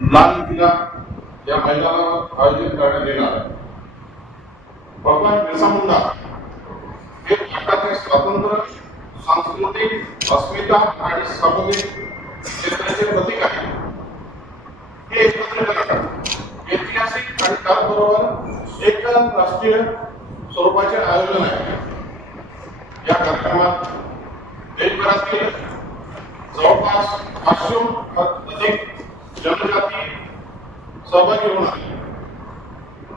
लाल किल्ला या मैदानावर आयोजित करण्यात येणार आहे. भगवान बिरसा मुंडा हे भारताचे स्वातंत्र्य, सांस्कृतिक अस्मिता आणि सामाजिक क्षेत्राचे प्रतीक आहे. हे एकत्रीकरण ऐतिहासिक आणि त्याचबरोबर एक राष्ट्रीय स्वरूपाचे आयोजन आहे. या कार्यक्रमात देशभरातील जवळपास 500 अधिक जनजाती सहभागी होणार.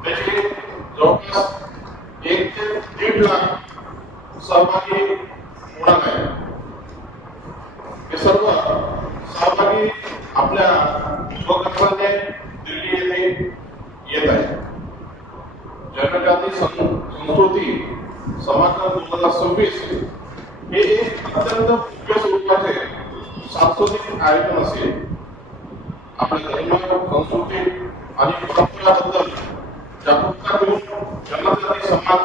त्याचे जवळपास 1 ते 1.5 लाख सहभागी होणार आहे. हे सर्व सहभागी आपल्या स्वखर्चाने दिल्ली येथे येत आहे. जनजाती संस्कृती समागम 2026 हे एक अत्यंत भव्य स्वरूपाचे सांस्कृतिक आयोजन असेल. आपल्या धर्म, संस्कृती आणि परंपराबद्दल जागरूकता देऊन जनजाती समाज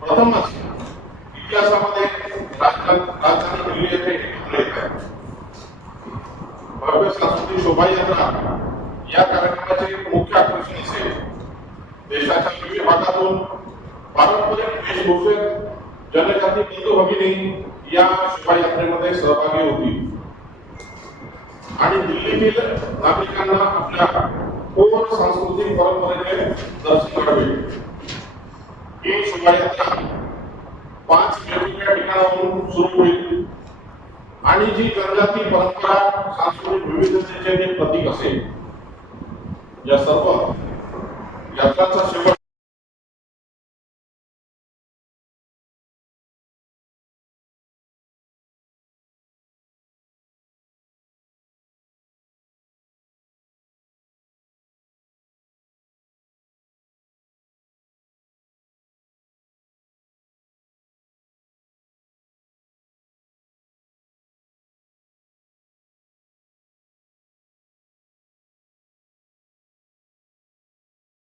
प्रथमच इतिहासामध्ये राजधानी दिल्ली येथे एकत्र येत आहे. भव्य सांस्कृतिक शोभायात्रा या कार्यक्रमाचे मुख्य आकर्षण असेल. देशाच्या विविध भागातून पारंपरिक वेशभूषेत जनजाती बंधू भगिनी या शोभायात्रेमध्ये सहभागी होतील आणि दिल्लीतील नागरिकांना आपल्या पूर्ण सांस्कृतिक परंपरेचे दर्शन घडवेल. ही शोभायात्रा 5 वेगवेगळ्या ठिकाणावरून सुरू होईल आणि जी जनजाती परंपरा, सांस्कृतिक विविधतेचे प्रतीक असेल. या सर्व यात्राचा शेवट